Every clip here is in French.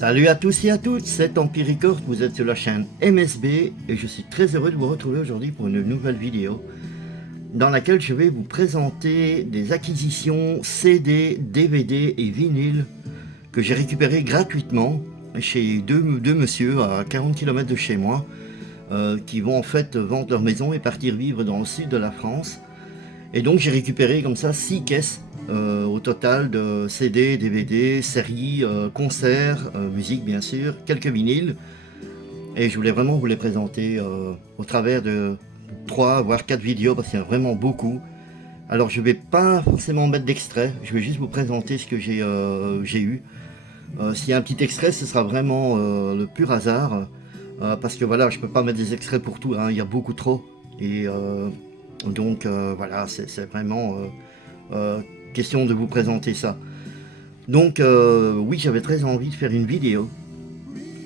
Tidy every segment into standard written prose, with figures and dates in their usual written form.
Salut à tous et à toutes, c'est Empire Record, vous êtes sur la chaîne MSB et je suis très heureux de vous retrouver aujourd'hui pour une nouvelle vidéo dans laquelle je vais vous présenter des acquisitions CD, DVD et vinyle que j'ai récupérées gratuitement chez deux messieurs à 40 km de chez moi qui vont en fait vendre leur maison et partir vivre dans le sud de la France. Et donc j'ai récupéré comme ça 6 caisses au total de CD, DVD, séries, concerts, musique bien sûr, quelques vinyles. Et je voulais vraiment vous les présenter au travers de 3 voire 4 vidéos parce qu'il y en a vraiment beaucoup. Alors je vais pas forcément mettre d'extrait, je vais juste vous présenter ce que j'ai eu. S'il y a un petit extrait, ce sera vraiment le pur hasard. Parce que voilà, je peux pas mettre des extraits pour tout, hein, il y a beaucoup trop. Et donc voilà, c'est vraiment question de vous présenter ça. Donc oui, j'avais très envie de faire une vidéo,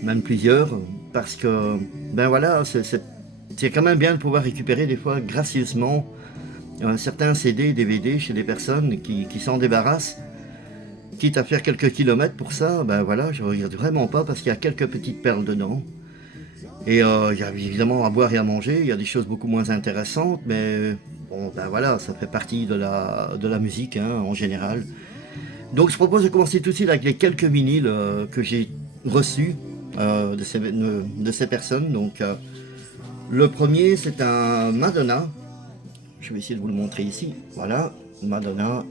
même plusieurs, parce que ben voilà, c'est quand même bien de pouvoir récupérer des fois gracieusement certains CD, DVD chez des personnes qui s'en débarrassent. Quitte à faire quelques kilomètres pour ça, ben voilà, je regrette vraiment pas parce qu'il y a quelques petites perles dedans. Et il y a évidemment à boire et à manger, il y a des choses beaucoup moins intéressantes, mais bon, ben voilà, ça fait partie de la musique hein, en général. Donc je propose de commencer tout de suite avec les quelques vinyles que j'ai reçus de ces personnes. Donc le premier c'est un Madonna, je vais essayer de vous le montrer ici, voilà, Madonna.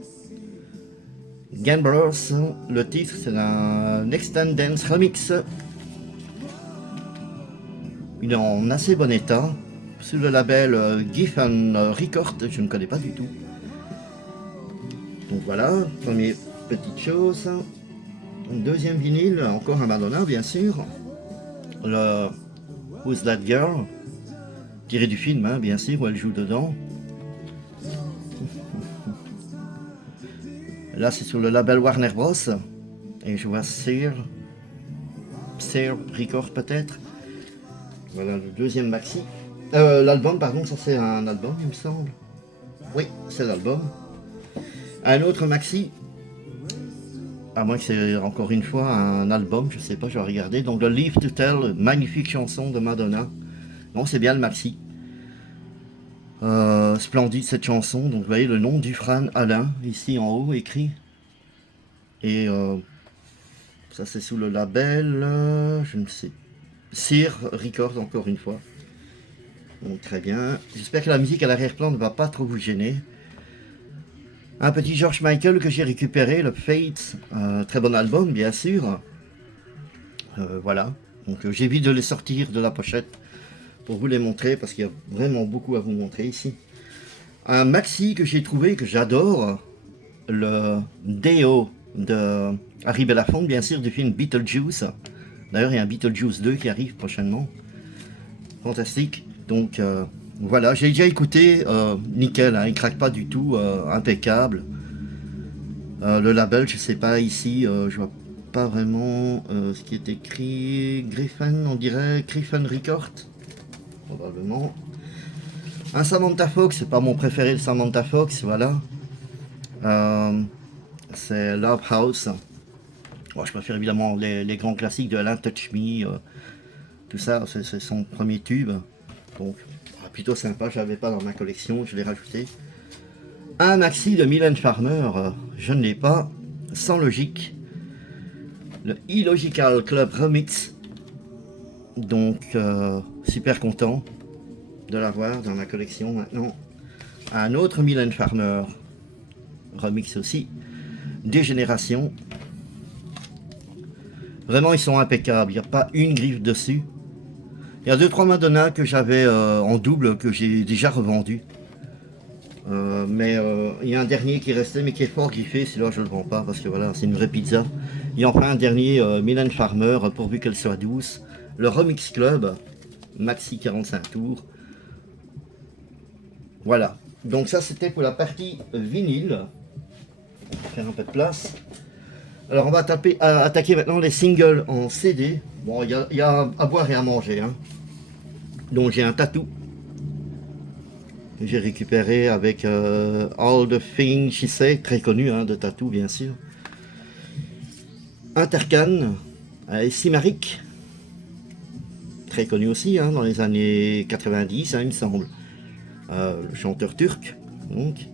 Gamblers, le titre c'est un Extend Dance Remix. Il est en assez bon état, sous le label Geffen Record, je ne connais pas du tout. Donc voilà, première petite chose. Deuxième vinyle, encore un Madonna bien sûr. Le Who's That Girl, tiré du film hein, bien sûr, où elle joue dedans. Là c'est sur le label Warner Bros. Et je vois Sear Record peut-être. Voilà le deuxième maxi. L'album, pardon, ça c'est un album, il me semble. Oui, c'est l'album. Un autre maxi. À moins que c'est encore une fois un album, je sais pas, je vais regarder. Donc le Live to Tell, magnifique chanson de Madonna. Non, c'est bien le maxi. Splendide cette chanson. Donc vous voyez le nom du Fran Alain, ici en haut, écrit. Et ça c'est sous le label, je ne sais. Sear Record, encore une fois. Donc très bien. J'espère que la musique à l'arrière-plan ne va pas trop vous gêner. Un petit George Michael que j'ai récupéré, le Fates. Très bon album, bien sûr. Voilà. Donc j'évite de les sortir de la pochette pour vous les montrer parce qu'il y a vraiment beaucoup à vous montrer ici. Un maxi que j'ai trouvé, que j'adore. Le Deo de Harry Belafonte, bien sûr, du film Beetlejuice. D'ailleurs, il y a un Beetlejuice 2 qui arrive prochainement. Fantastique. Donc voilà, j'ai déjà écouté, nickel, hein, il craque pas du tout, impeccable. Le label, je sais pas ici, je vois pas vraiment ce qui est écrit. Griffin, on dirait Griffin Record, probablement. Un Samantha Fox, c'est pas mon préféré, le Samantha Fox, voilà. C'est Love House. Bon, je préfère évidemment les grands classiques de Alan Touch Me, tout ça, c'est son premier tube. Donc, plutôt sympa, je l'avais pas dans ma collection, je l'ai rajouté. Un maxi de Mylène Farmer, je ne l'ai pas, sans logique. Le Illogical Club Remix. Donc, super content de l'avoir dans ma collection maintenant. Un autre Mylène Farmer, remix aussi. Dégénération. Vraiment, ils sont impeccables, il n'y a pas une griffe dessus. Il y a 2-3 Madonna que j'avais en double, que j'ai déjà revendu. Mais il y a un dernier qui restait, mais qui est fort griffé, celui-là je ne le vends pas, parce que voilà, c'est une vraie pizza. Et enfin un dernier, Mylène Farmer, pourvu qu'elle soit douce. Le Remix Club, maxi 45 tours. Voilà, donc ça c'était pour la partie vinyle. On va faire un peu de place. Alors on va attaquer maintenant les singles en CD. Bon, il y a à boire et à manger. Hein. Donc j'ai un Tattoo que j'ai récupéré avec All the Things She Said, très connu hein, de Tattoo bien sûr. Intercan, Simarik, très connu aussi, hein, dans les années 90, hein, il me semble. Le chanteur turc, donc.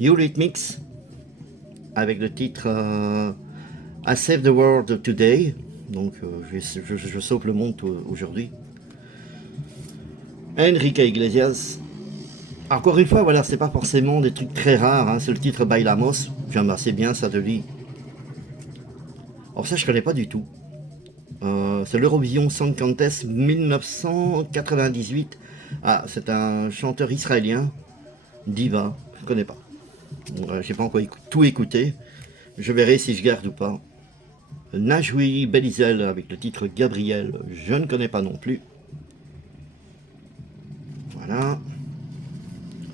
Eurythmics, avec le titre I Save the World Today, donc je sauve le monde aujourd'hui. Enrique Iglesias. Encore une fois, voilà, c'est pas forcément des trucs très rares, hein, c'est le titre Bailamos, j'aime assez bien ça de lui. Alors ça, je connais pas du tout. C'est l'Eurovision Song Contest 1998. Ah, c'est un chanteur israélien, diva, je connais pas. J'ai pas encore tout écouté. Je verrai si je garde ou pas. Najwi Belizel avec le titre Gabriel, je ne connais pas non plus. Voilà.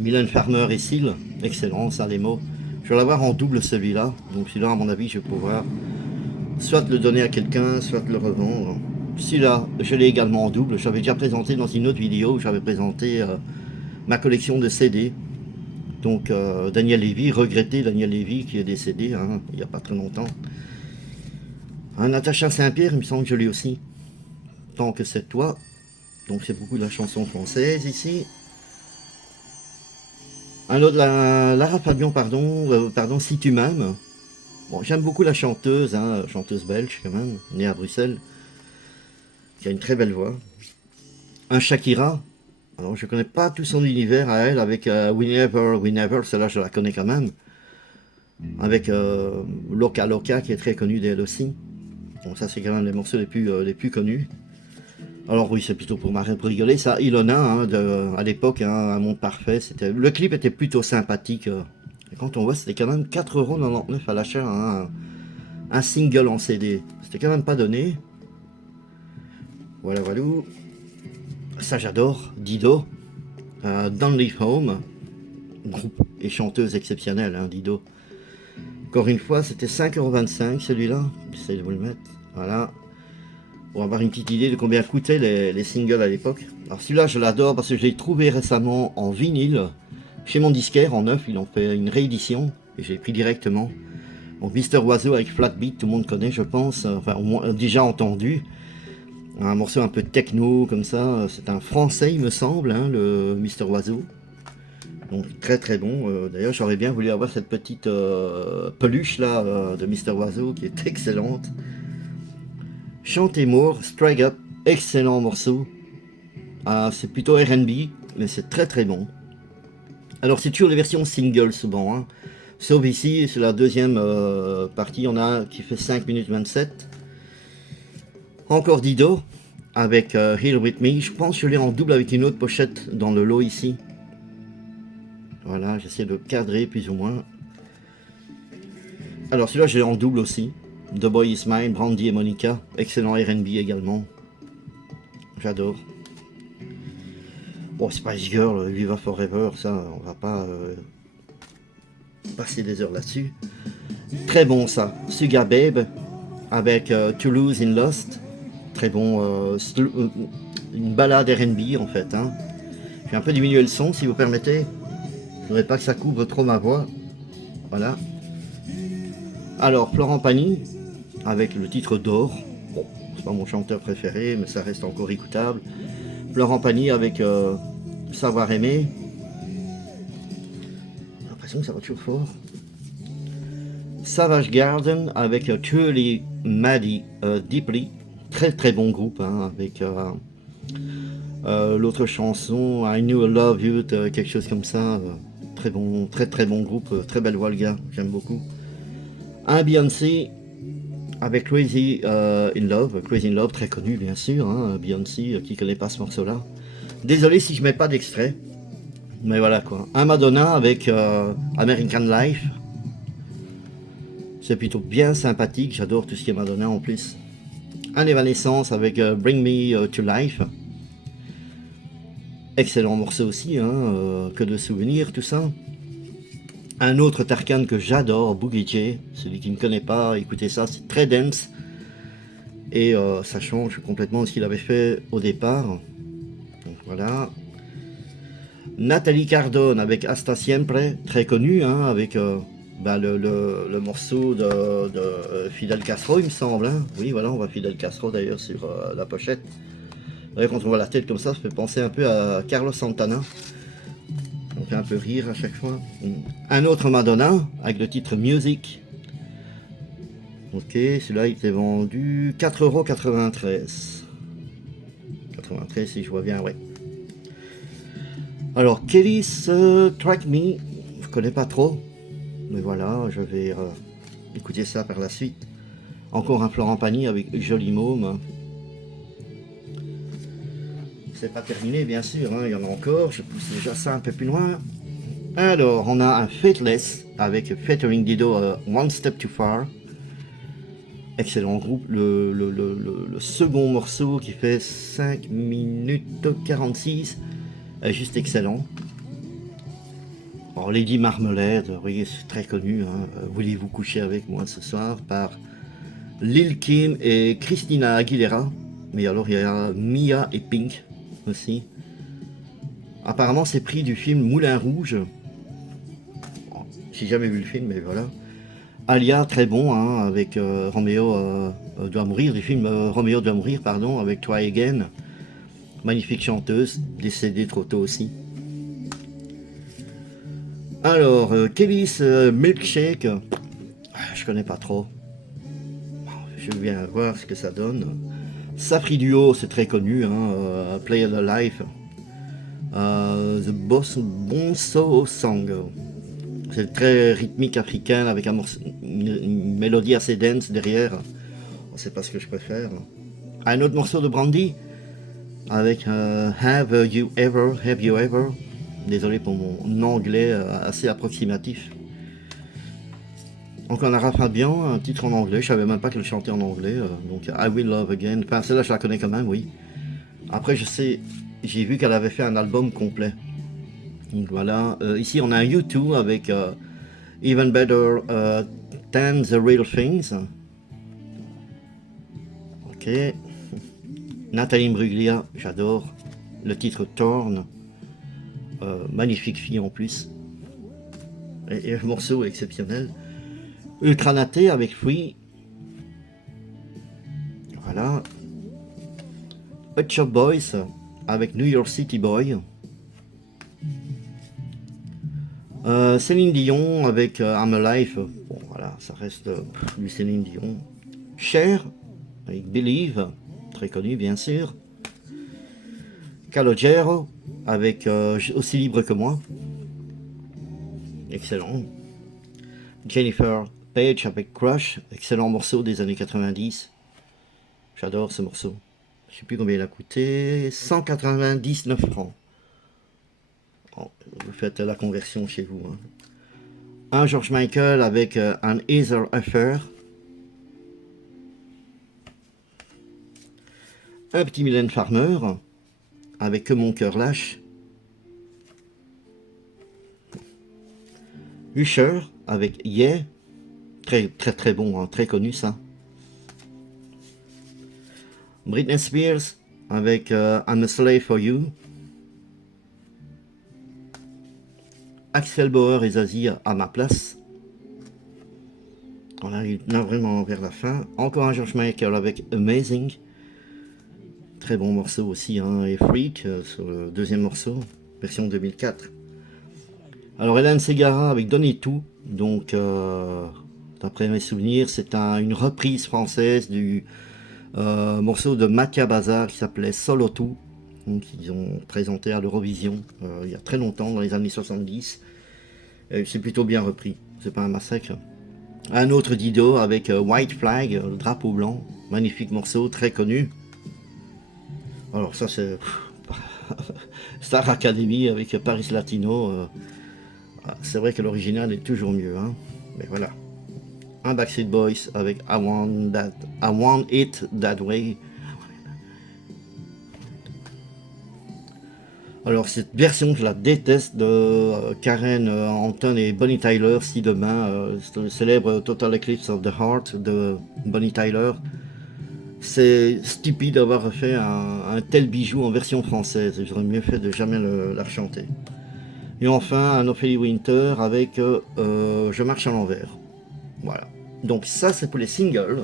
Mylène Farmer et Seal, excellent ça les mots. Je vais l'avoir en double celui-là, donc celui-là à mon avis je vais pouvoir soit le donner à quelqu'un, soit le revendre. Celui-là je l'ai également en double, j'avais déjà présenté dans une autre vidéo, j'avais présenté ma collection de CD. Donc Daniel Lévy, regretté Daniel Lévy qui est décédé hein, il n'y a pas très longtemps. Natacha Saint-Pierre, il me semble que je l'ai aussi. Tant que c'est toi. Donc c'est beaucoup de la chanson française ici. Un autre, Lara Fabian, pardon, Si tu m'aimes. Bon, j'aime beaucoup la chanteuse, hein, chanteuse belge quand même, née à Bruxelles, qui a une très belle voix. Un Shakira. Alors je connais pas tout son univers à elle, avec We Never, celle-là je la connais quand même. Avec Loca Loca qui est très connue d'elle aussi. Bon, ça c'est quand même les morceaux les plus connus. Alors oui, c'est plutôt pour rigoler, ça. Ilona, hein, à l'époque, hein, Un monde parfait, le clip était plutôt sympathique. Et quand on voit, c'était quand même 4,99 € à l'achat, hein, un single en CD. C'était quand même pas donné. Voilà, voilà. Ça j'adore, Dido. Don't Leave Home. Groupe et chanteuse exceptionnelle, hein, Dido. Encore une fois, c'était 5,25 € celui-là. J'essaie de vous le mettre. Voilà. Pour avoir une petite idée de combien coûtaient les singles à l'époque. Alors celui-là, je l'adore parce que je l'ai trouvé récemment en vinyle. Chez mon disquaire, en neuf, ils ont fait une réédition. Et j'ai pris directement. Donc Mister Oiseau avec Flat Beat, tout le monde connaît, je pense. Enfin, au moins déjà entendu. Un morceau un peu techno, comme ça. C'est un français, il me semble, hein, le Mister Oiseau. Donc très très bon. D'ailleurs, j'aurais bien voulu avoir cette petite peluche là de Mister Oiseau qui est excellente. Chantez More, Strike Up, excellent morceau. C'est plutôt R&B, mais c'est très très bon. Alors c'est toujours les versions single souvent, hein. Sauf ici, c'est la deuxième partie, on a qui fait 5 minutes 27. Encore Dido, avec Here With Me, je pense que je l'ai en double avec une autre pochette dans le lot ici. Voilà, j'essaie de cadrer plus ou moins. Alors celui-là, je l'ai en double aussi. The Boy Is Mine, Brandy et Monica. Excellent R&B également. J'adore. Bon, Spice Girl, Viva Forever, ça, on va pas passer des heures là-dessus. Très bon ça. Sugar Babe, avec Toulouse in Lost. Très bon. Une balade R&B en fait. Hein. Je vais un peu diminuer le son si vous permettez. Je voudrais pas que ça couvre trop ma voix. Voilà. Alors, Florent Pagny, avec le titre d'Or. Bon, c'est pas mon chanteur préféré, mais ça reste encore écoutable. Florent Pagny avec Savoir aimer. J'ai l'impression que ça va toujours fort. Savage Garden avec Truly Maddie Deeply. Très très bon groupe, hein, avec l'autre chanson I Knew I Love You, quelque chose comme ça. Très bon, très très bon groupe, très belle voix le gars, j'aime beaucoup. Un Beyoncé avec Crazy in Love, très connu bien sûr, hein, Beyoncé, qui connaît pas ce morceau-là. Désolé si je mets pas d'extrait, mais voilà quoi. Un Madonna avec American Life, c'est plutôt bien sympathique, j'adore tout ce qui est Madonna en plus. Un Evanescence avec Bring Me to Life, excellent morceau aussi, hein, que de souvenirs, tout ça. Un autre Tarkan que j'adore, Boogie J, celui qui ne connaît pas, écoutez ça, c'est très dense. Et ça change complètement de ce qu'il avait fait au départ. Donc voilà. Nathalie Cardone avec Hasta Siempre, très connue, hein, avec bah, le morceau de Fidel Castro, il me semble. Hein. Oui, voilà, on voit Fidel Castro d'ailleurs sur la pochette. Ouais, quand on voit la tête comme ça fait penser un peu à Carlos Santana. On fait un peu rire à chaque fois. Un autre Madonna avec le titre Music. Ok, celui-là il était vendu 4,93 €. 93 si je vois bien, ouais. Alors, Kelly's Track Me, je connais pas trop, mais voilà, je vais écouter ça par la suite. Encore un Florent Pagny avec Joli Môme. C'est pas terminé, bien sûr, hein, il y en a encore, je pousse déjà ça un peu plus loin. Alors, on a un Fateless avec featuring Dido, One Step Too Far. Excellent groupe, le second morceau qui fait 5 minutes 46 est juste excellent. Alors, Lady Marmalade, vous voyez, c'est très connu, hein. Voulez-vous coucher avec moi ce soir par Lil Kim et Christina Aguilera. Mais alors il y a Mia et Pink aussi. Apparemment c'est pris du film Moulin Rouge. J'ai jamais vu le film, mais voilà. Alia, très bon, hein, avec Roméo doit mourir, du film Roméo doit mourir, pardon, avec Try Again. Magnifique chanteuse, décédée trop tôt aussi. Alors, Kelly's Milkshake, je connais pas trop. Je viens voir ce que ça donne. Safri Duo, c'est très connu, hein, Play of the Life. The Boss Bonso Song. C'est très rythmique africain avec une mélodie assez dense derrière. C'est pas ce que je préfère. Un autre morceau de Brandy avec Have You Ever. Désolé pour mon anglais assez approximatif. Donc on a Lara Fabian, un titre en anglais, je savais même pas qu'elle chantait en anglais, donc I Will Love Again, enfin celle-là je la connais quand même, oui. Après je sais, j'ai vu qu'elle avait fait un album complet. Donc voilà, ici on a un U2 avec Even Better Than The Real Things. Ok. Nathalie Imbruglia, j'adore. Le titre Torn. Magnifique fille en plus. Et le morceau est exceptionnel. Ultra Naté avec Free. Voilà. Hot Shop Boys avec New York City Boy. Céline Dion avec I'm Alive. Bon voilà, ça reste du Céline Dion. Cher avec Believe, très connu bien sûr. Calogero avec Aussi libre que moi. Excellent. Jennifer Page avec Crush, excellent morceau des années 90. J'adore ce morceau. Je sais plus combien il a coûté. 199 francs. Oh, vous faites la conversion chez vous. Hein. Un George Michael avec un Heather Affair. Un petit Mylène Farmer avec Que mon cœur lâche. Usher avec Yeah. Très très très bon, hein, très connu ça. Britney Spears avec I'm a Slave for You. Axel Bauer et Zazie à ma place. On arrive là vraiment vers la fin. Encore un George Michael avec Amazing. Très bon morceau aussi, hein, et Freak sur le deuxième morceau, version 2004. Alors Hélène Ségara avec Donner tout. Donc d'après mes souvenirs, c'est une reprise française du morceau de Mathia Bazar qui s'appelait Solo tout. Donc ils ont présenté à l'Eurovision il y a très longtemps, dans les années 70. C'est plutôt bien repris, c'est pas un massacre. Un autre Dido avec White Flag, le drapeau blanc, magnifique morceau, très connu. Alors ça c'est Star Academy avec Paris Latino. C'est vrai que l'original est toujours mieux, hein. Mais voilà. Un Backstreet Boys avec I Want It That Way. Alors cette version je la déteste de Karen Anton et Bonnie Tyler, Si demain, c'est le célèbre Total Eclipse of the Heart de Bonnie Tyler. C'est stupide d'avoir refait un tel bijou en version française, j'aurais mieux fait de jamais la chanter. Et enfin un Ophélie Winter avec Je marche à l'envers. Voilà. Donc ça c'est pour les singles.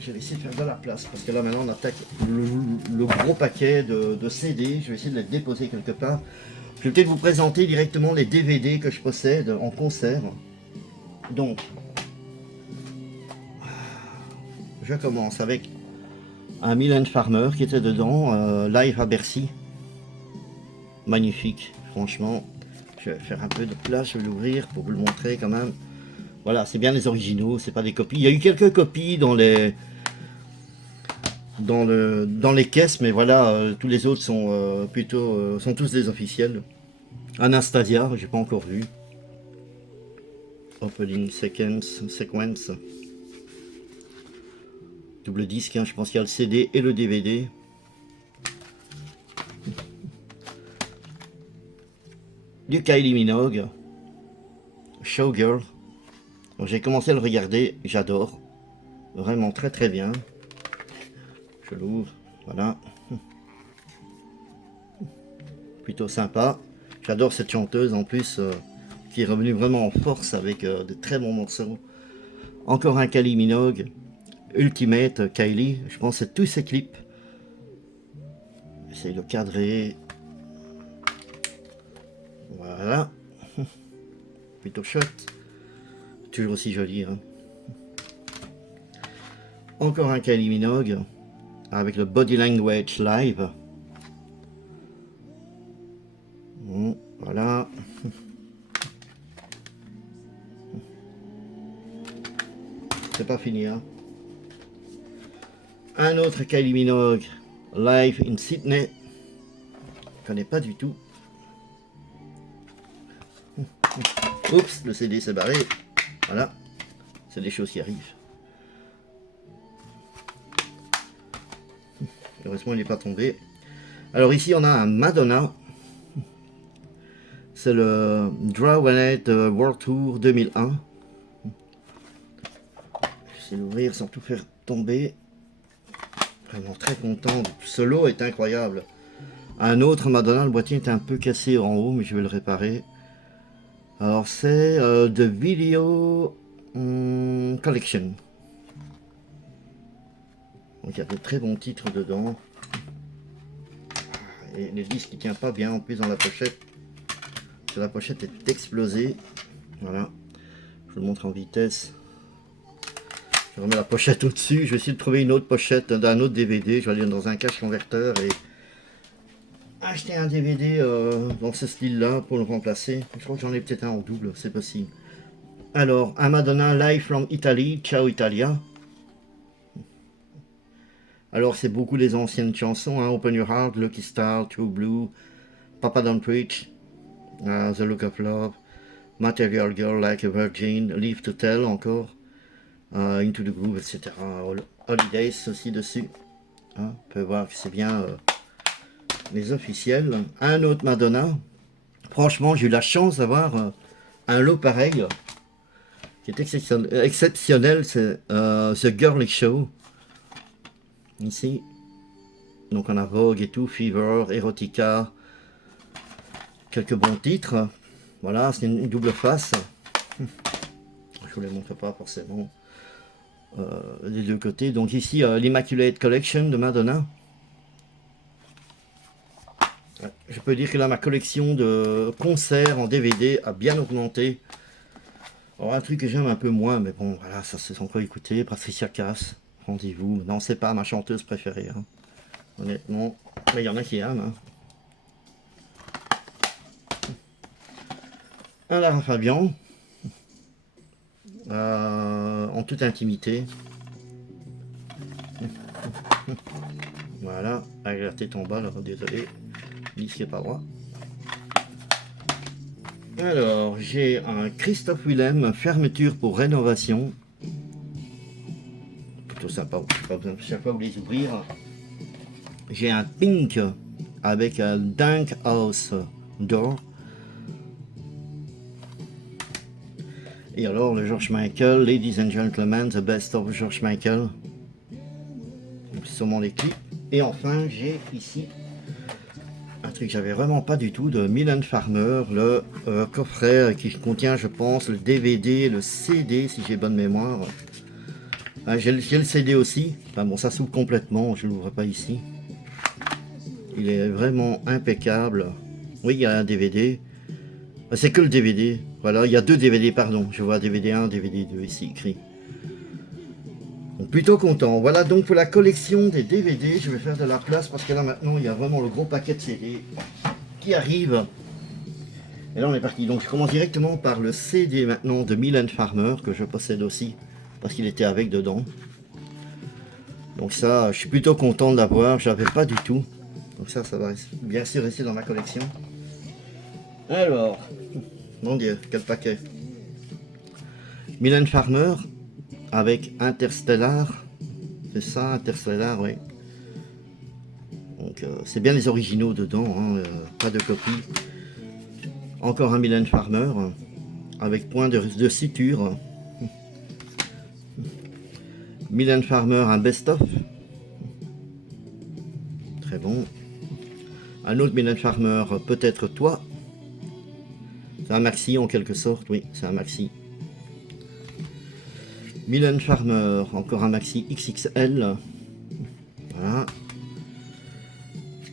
Je vais essayer de faire de la place parce que là maintenant on attaque le gros paquet de CD. Je vais essayer de les déposer quelque part. Je vais peut-être vous présenter directement les DVD que je possède en concert. Donc, je commence avec un Mylène Farmer qui était dedans, live à Bercy. Magnifique, franchement. Je vais faire un peu de place, je vais l'ouvrir pour vous le montrer quand même. Voilà, c'est bien les originaux, c'est pas des copies. Il y a eu quelques copies dans les caisses, mais voilà, tous les autres sont plutôt sont tous des officiels. Anastasia, j'ai pas encore vu. Opening Sequence. Double disque, hein, je pense qu'il y a le CD et le DVD. Du Kylie Minogue. Showgirl. J'ai commencé à le regarder, j'adore. Vraiment très très bien. Je l'ouvre, voilà. Plutôt sympa. J'adore cette chanteuse en plus, qui est revenue vraiment en force avec de très bons morceaux. Encore un Kylie Minogue. Ultimate Kylie, je pense que c'est tous ses clips. J'essaye de cadrer. Voilà. Plutôt chouette. Toujours aussi joli. Hein. Encore un Kylie Minogue avec le Body Language Live. Bon, voilà. C'est pas fini. Hein. Un autre Kylie Minogue Live in Sydney. Je connais pas du tout. Oups, le CD s'est barré. Voilà, c'est des choses qui arrivent. Heureusement, il n'est pas tombé. Alors ici, on a un Madonna. C'est le Draw It World Tour 2001. J'essaie d'ouvrir sans tout faire tomber. Vraiment très content. Ce lot est incroyable. Un autre Madonna, le boîtier est un peu cassé en haut, mais je vais le réparer. Alors c'est The Video Collection. Donc il y a de très bons titres dedans. Et le disque ne tient pas bien en plus dans la pochette. La pochette est explosée. Voilà. Je vous le montre en vitesse. Je remets la pochette au-dessus. Je vais essayer de trouver une autre pochette d'un autre DVD. Je vais aller dans un cache converteur et acheter un DVD dans ce style-là pour le remplacer. Je crois que j'en ai peut-être un en double, c'est possible. Alors, un Madonna Live from Italy, Ciao Italia. Alors, c'est beaucoup les anciennes chansons, hein. Open Your Heart, Lucky Star, True Blue, Papa Don't Preach, The Look of Love, Material Girl Like a Virgin, Live to Tell encore, Into the Groove, etc. Holidays aussi dessus. Hein, on peut voir que c'est bien les officiels. Un autre Madonna. Franchement, j'ai eu la chance d'avoir un lot pareil qui est exceptionnel. C'est The Girly Show. Ici. Donc on a Vogue et tout, Fever, Erotica. Quelques bons titres. Voilà, c'est une double face. Je vous les montre pas forcément des deux côtés. Donc ici, l'Immaculate Collection de Madonna. Je peux dire que là, ma collection de concerts en DVD a bien augmenté. Alors, un truc que j'aime un peu moins, mais bon, voilà, ça c'est encore écouté. Patricia Cass, rendez-vous. Non, c'est pas ma chanteuse préférée, hein. Honnêtement. Mais il y en a qui aiment. Hein. Un Lara Fabian. En toute intimité. Voilà, avec la tête en bas, alors désolé. Disque est pas droit. Alors, j'ai un Christophe Willem, fermeture pour rénovation. Plutôt sympa, je n'ai pas besoin de chaque fois vous les ouvrir. J'ai un Pink avec un Dunk House Door. Et alors, le George Michael, Ladies and Gentlemen, The Best of George Michael. Donc, sûrement les clips. Et enfin, j'ai ici un truc que j'avais vraiment pas du tout, de Mylène Farmer, le coffret qui contient, je pense, le DVD, le CD, si j'ai bonne mémoire. Ah, j'ai le CD aussi. Enfin bon, ça s'ouvre complètement, je l'ouvre pas ici. Il est vraiment impeccable. Oui, il y a un DVD. C'est que le DVD. Voilà, il y a 2 DVD, pardon. Je vois DVD 1, DVD 2 ici écrit. Donc, plutôt content. Voilà donc pour la collection des DVD. Je vais faire de la place parce que là maintenant, il y a vraiment le gros paquet de CD qui arrive. Et là, on est parti. Donc, je commence directement par le CD maintenant de Mylène Farmer que je possède aussi parce qu'il était avec dedans. Donc ça, je suis plutôt content de l'avoir. Je l'avais pas du tout. Donc ça va bien sûr rester dans ma collection. Alors, mon Dieu, quel paquet. Mylène Farmer avec Interstellar. C'est ça, Interstellar, oui. Donc c'est bien les originaux dedans, hein, pas de copie. Encore un Mylène Farmer avec point de suture. Mylène Farmer, un best-of. Très bon. Un autre Mylène Farmer, peut-être toi. C'est un maxi en quelque sorte, oui, c'est un maxi. Mylène Farmer, encore un maxi XXL. Voilà.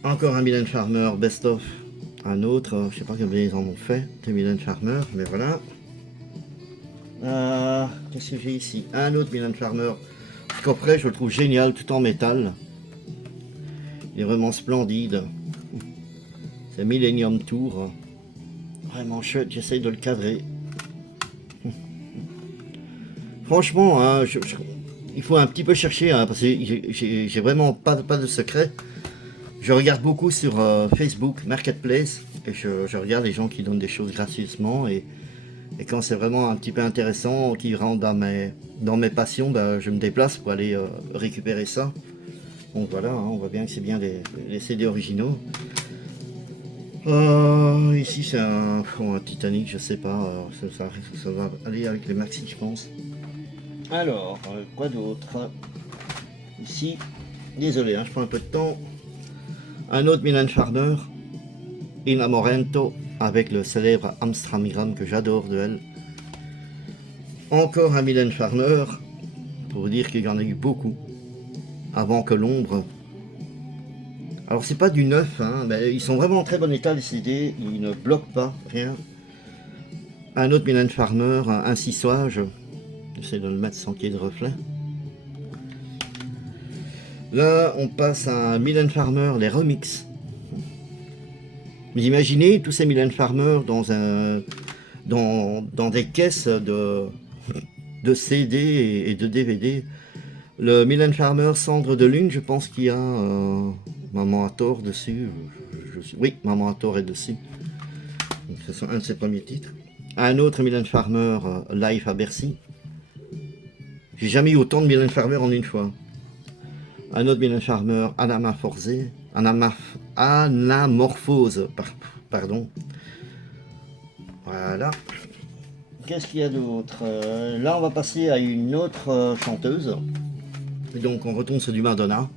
Encore un Mylène Farmer Best of. Un autre, je sais pas combien ils en ont fait, de Mylène Farmer, mais voilà. Qu'est-ce que j'ai ici? Un autre Mylène Farmer. Ce coffret, je le trouve génial, tout en métal. Il est vraiment splendide. C'est Millennium Tour. Vraiment chouette, j'essaye de le cadrer. Franchement, hein, il faut un petit peu chercher, hein, parce que j'ai vraiment pas de secret. Je regarde beaucoup sur Facebook, Marketplace, et je regarde les gens qui donnent des choses gratuitement, et quand c'est vraiment un petit peu intéressant, qui rentre dans mes passions, ben, je me déplace pour aller récupérer ça. Donc voilà, hein, on voit bien que c'est bien les CD originaux. Ici c'est un Titanic, je sais pas, ça va aller avec les maxi, je pense. Alors, quoi d'autre? Ici, désolé, hein, je prends un peu de temps. Un autre Mylène Farmer, Inamorento, avec le célèbre Amstramgram que j'adore de elle. Encore un Mylène Farmer, pour vous dire qu'il y en a eu beaucoup, avant que l'ombre. Alors c'est pas du neuf, hein, mais ils sont vraiment en très bon état les CD, ils ne bloquent pas, rien. Un autre Mylène Farmer, un sissouage, j'essaie de le mettre sans qu'il y ait de reflet. Là on passe à un Mylène Farmer, les remix. Vous imaginez tous ces Mylène Farmer dans des caisses de CD et de DVD. Le Mylène Farmer Cendre de Lune, je pense qu'il y a Maman à tort dessus. Oui, Maman à tort est dessus. C'est un de ses premiers titres. Un autre Mylène Farmer, Live à Bercy. J'ai jamais eu autant de Mylène Farmer en une fois. Un autre Mylène Farmer, Anamorphose, pardon. Voilà. Qu'est-ce qu'il y a d'autre? Là, on va passer à une autre chanteuse. Et donc, on retourne sur du Madonna.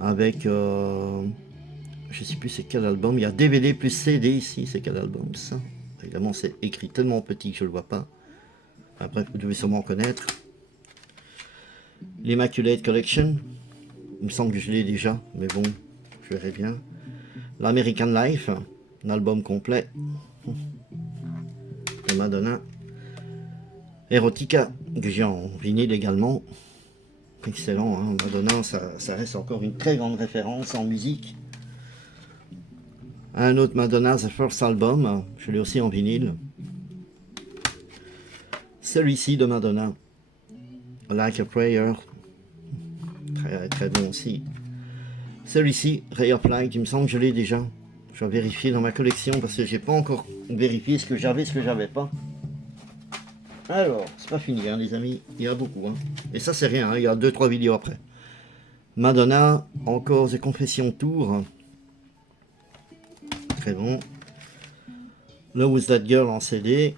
Avec, je sais plus c'est quel album. Il y a DVD plus CD ici. C'est quel album ça? Évidemment, c'est écrit tellement petit que je ne le vois pas. Après, vous devez sûrement connaître. L'Immaculate Collection. Il me semble que je l'ai déjà, mais bon, je verrai bien. L'American Life, un album complet. De Madonna. Erotica, que j'ai en vinyle également. Excellent, hein. Madonna, ça reste encore une très grande référence en musique. Un autre Madonna, The First Album, je l'ai aussi en vinyle. Celui-ci de Madonna, Like a Prayer, très, très bon aussi. Celui-ci, Ray of Light, il me semble que je l'ai déjà. Je vais vérifier dans ma collection parce que j'ai pas encore vérifié ce que j'avais, ce que j'avais pas. Alors, c'est pas fini, hein, les amis, il y a beaucoup. Hein. Et ça, c'est rien, hein, il y a 2-3 vidéos après. Madonna, encore The Confession Tour. Très bon. Love With That Girl en CD,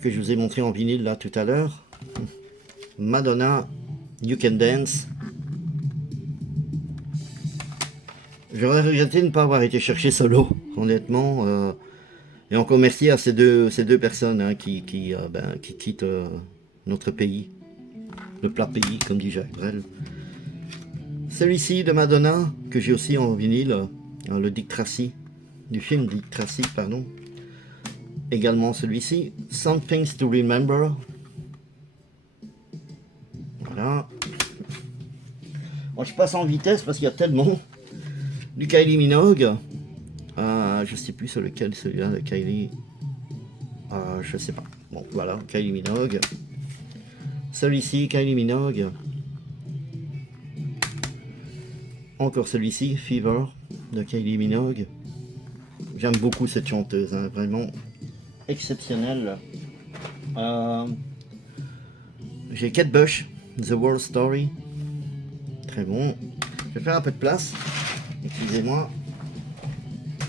que je vous ai montré en vinyle là tout à l'heure. Madonna, You Can Dance. j'aurais regretté de ne pas avoir été chercher solo, honnêtement. Et encore merci à ces deux personnes hein, qui quittent notre pays, le plat pays, comme dit Jacques Brel. Celui-ci de Madonna, que j'ai aussi en vinyle, le Dick Tracy, du film Dick Tracy, pardon. Également celui-ci, Some Things to Remember. Voilà. Bon, je passe en vitesse parce qu'il y a tellement. Du Kylie Minogue. Je sais plus sur lequel celui-là de Kylie. Je sais pas. Bon, voilà, Kylie Minogue. Celui-ci, Kylie Minogue. Encore celui-ci, Fever, de Kylie Minogue. J'aime beaucoup cette chanteuse, hein, vraiment exceptionnelle. J'ai Kate Bush, The World Story. Très bon. Je vais faire un peu de place. Excusez-moi.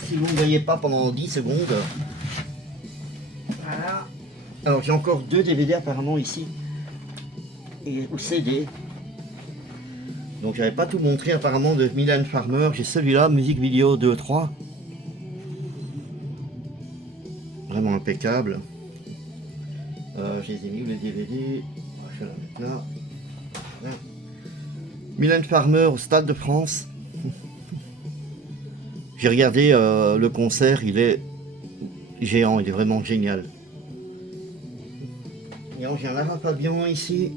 Si vous ne me voyez pas pendant 10 secondes. Voilà. Alors j'ai encore 2 DVD apparemment ici. Ou CD. Donc j'avais pas tout montré apparemment de Mylène Farmer. J'ai celui-là, musique vidéo 2-3. Vraiment impeccable. Je les ai mis où les DVD. Je vais la mettre là. Voilà. Mylène Farmer au Stade de France. J'ai regardé le concert, il est géant, il est vraiment génial. Et j'ai un Lara Fabian ici,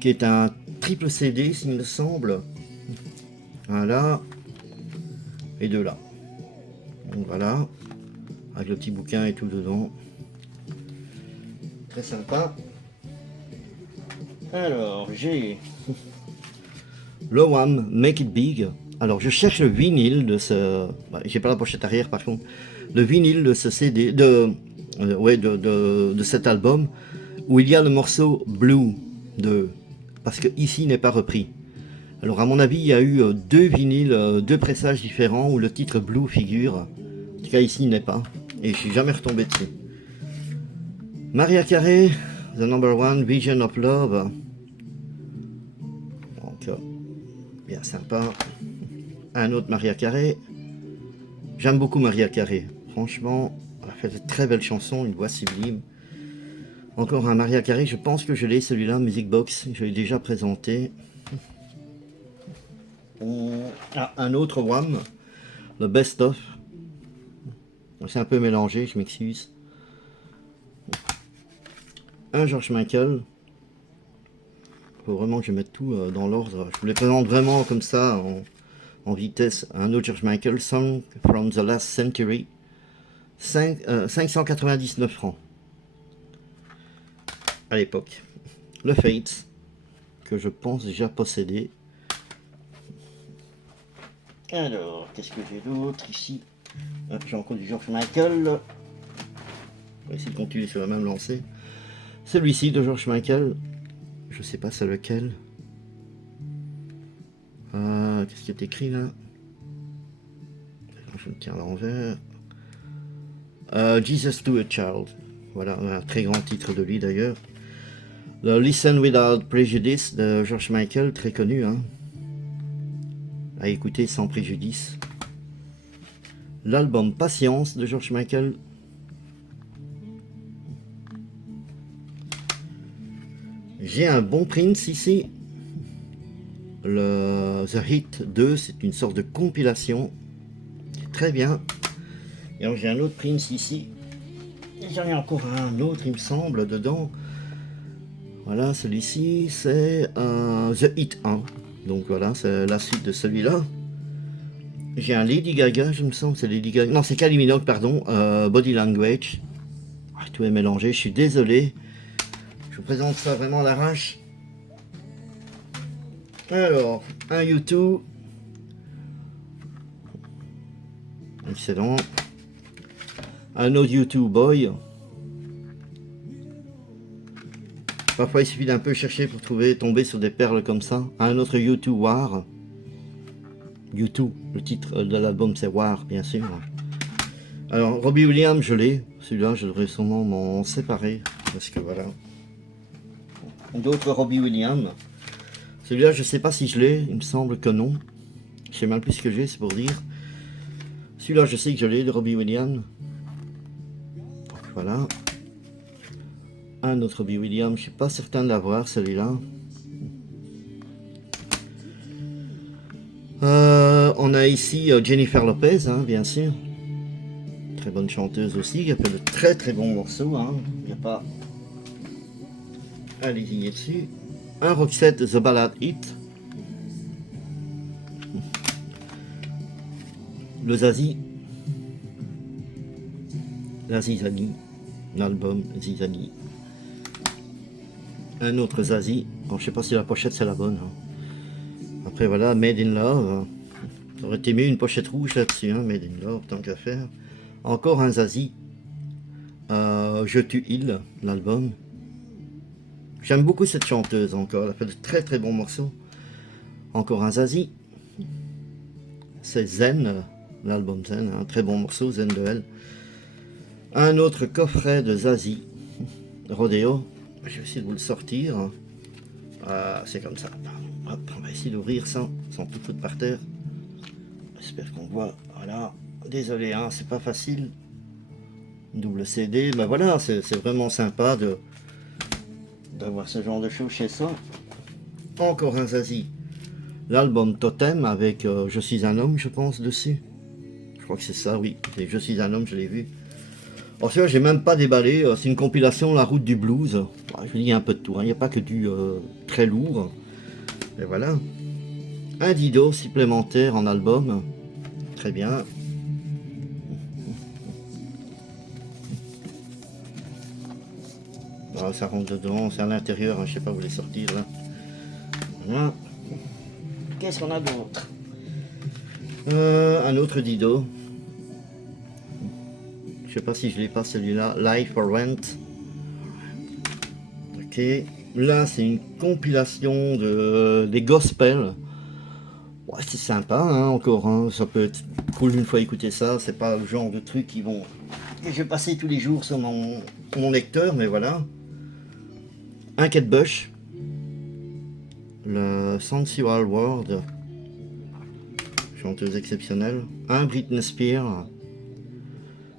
qui est un triple CD, s'il me semble. Un là, et 2 là. Donc voilà, avec le petit bouquin et tout dedans. Très sympa. Alors, j'ai le Wham, Make It Big. Alors, je cherche le vinyle de ce... j'ai pas la pochette arrière, par contre. Le vinyle de ce CD, de cet album, où il y a le morceau Blue, parce que ici n'est pas repris. Alors, à mon avis, il y a eu 2 vinyles, 2 pressages différents, où le titre Blue figure. En tout cas, ici, il n'est pas. Et je suis jamais retombé dessus. Mariah Carey, The Number One, Vision of Love. Donc, bien sympa. Un autre Mariah Carey. J'aime beaucoup Mariah Carey. Franchement, elle a fait de très belles chansons, une voix sublime. Encore un Mariah Carey, je pense que je l'ai celui-là, Music Box, je l'ai déjà présenté. Un autre Wham, le Best Of. C'est un peu mélangé, je m'excuse. Un George Michael. Faut vraiment que je mette tout dans l'ordre. Je vous les présente vraiment comme ça, en vitesse. Un autre George Michael, Song from the Last Century. 599 francs. À l'époque. Le Fates, que je pense déjà posséder. Alors, qu'est-ce que j'ai d'autre ici? J'ai encore du George Michael. On va essayer de continuer sur la même lancée. Celui-ci de George Michael. Je sais pas c'est lequel. Qu'est-ce qui est écrit là? Je me tiens à l'envers. Jesus to a Child. Voilà, un très grand titre de lui d'ailleurs. Le Listen Without Prejudice de George Michael, très connu, hein. À écouter sans préjudice. L'album Patience de George Michael. J'ai un bon Prince ici. Le The Hit 2, c'est une sorte de compilation. Très bien. Et alors j'ai un autre Prince ici. Et j'en ai encore un autre, il me semble, dedans. Voilà, celui-ci, c'est The Hit 1. Donc voilà, c'est la suite de celui-là. J'ai un Lady Gaga, je me sens, c'est Lady Gaga. Non, c'est Kylie Minogue, pardon. Body Language. Tout est mélangé, je suis désolé. Je vous présente ça vraiment à l'arrache. Alors, un U2. Excellent. Un autre U2 Boy. Parfois il suffit d'un peu chercher pour tomber sur des perles comme ça. Un autre U2 War. U2, le titre de l'album c'est War, bien sûr. Alors Robbie Williams, je l'ai. Celui-là, je devrais sûrement m'en séparer. Parce que voilà. D'autres Robbie Williams. Celui-là, je sais pas si je l'ai. Il me semble que non. Je sais même plus ce que j'ai, c'est pour dire. Celui-là, je sais que je l'ai, de Robbie Williams. Voilà. Un autre Robbie Williams, je suis pas certain de l'avoir, celui-là. On a ici Jennifer Lopez, hein, bien sûr. Très bonne chanteuse aussi, qui a fait de très très bons morceaux. Hein. Il n'y a pas à lésigner dessus. Un Roxette, The Ballad Hit. Le Zazie. La Zizanie. L'album Zizanie. Un autre Zazie. Bon, je sais pas si la pochette c'est la bonne. Hein. Après voilà, Made in Love. Ça aurait été mieux une pochette rouge là-dessus, hein, Made in Love, tant qu'à faire. Encore un Zazie. Je tue il, l'album. J'aime beaucoup cette chanteuse encore. Elle a fait de très très bons morceaux. Encore un Zazie. C'est Zen, l'album Zen. Un très bon morceau, Zen de elle. Un autre coffret de Zazie. Rodeo. Je vais essayer de vous le sortir. C'est comme ça. Hop, on va essayer d'ouvrir ça sans tout foutre par terre. J'espère qu'on voit. Voilà. Désolé, hein, c'est pas facile. Double CD. Ben voilà, c'est vraiment sympa d'avoir ce genre de choses chez soi. Encore un Zazie. L'album Totem avec Je suis un homme, je pense, dessus. Je crois que c'est ça, oui. Je suis un homme, je l'ai vu. Alors celui-là, j'ai même pas déballé. C'est une compilation La Route du Blues. Je dis un peu de tout. Hein. Il n'y a pas que du très lourd. Et voilà. Un Dido supplémentaire en album. Très bien. Ah, ça rentre dedans. C'est à l'intérieur. Hein. Je sais pas où les sortir là. Voilà. Qu'est-ce qu'on a d'autre? Un autre Dido. Je sais pas si je l'ai pas celui-là. Life for Rent. Ok. Là, c'est une compilation des gospels. Ouais, c'est sympa, hein, encore. Hein. Ça peut être cool une fois écouter ça. C'est pas le genre de truc qui vont. Et je vais passer tous les jours sur mon lecteur, mais voilà. Un Kate Bush. Le Sensual World. Chanteuse exceptionnelle. Un Britney Spears.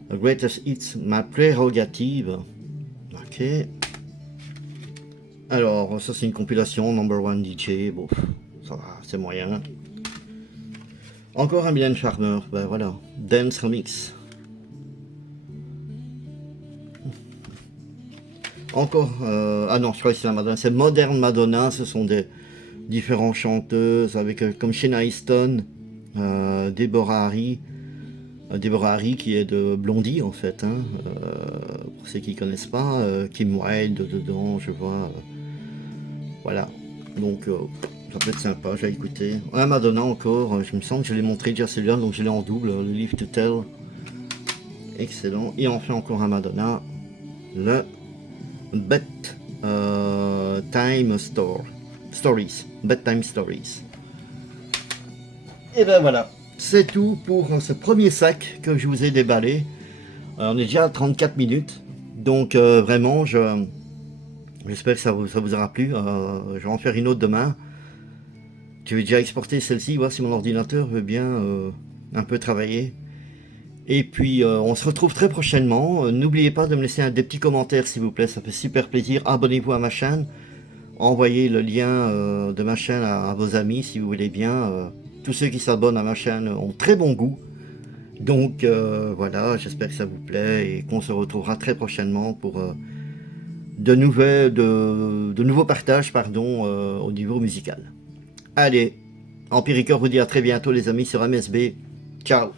The Greatest Hits, ma prérogative. Ok. Alors, ça c'est une compilation, Number One DJ. Bon, ça va, c'est moyen. Encore un Mylène Farmer, ben voilà. Dance Remix. Encore, ah non, je crois que c'est la Madonna. C'est Modern Madonna, ce sont des différentes chanteuses avec comme Sheena Easton, Deborah Harry. Deborah Harry qui est de Blondie en fait, hein. Pour ceux qui ne connaissent pas, Kim Wilde dedans, je vois. Voilà, donc ça peut être sympa, j'ai écouté. Un Madonna encore, je me sens que je l'ai montré déjà celui-là, donc je l'ai en double, le Live to Tell. Excellent. Et enfin encore un Madonna, le Bedtime Stories. Bedtime Stories. Et ben voilà. C'est tout pour ce premier sac que je vous ai déballé. On est déjà à 34 minutes. Donc vraiment, j'espère que ça vous aura plu. Je vais en faire une autre demain. Je vais déjà exporter celle-ci, voir si mon ordinateur veut bien un peu travailler. Et puis on se retrouve très prochainement. N'oubliez pas de me laisser des petits commentaires s'il vous plaît, ça fait super plaisir. Abonnez-vous à ma chaîne. Envoyez le lien de ma chaîne à vos amis si vous voulez bien. Tous ceux qui s'abonnent à ma chaîne ont très bon goût. Donc voilà, j'espère que ça vous plaît et qu'on se retrouvera très prochainement pour de nouveaux partages au niveau musical. Allez, Empiricore vous dit à très bientôt les amis sur MSB. Ciao.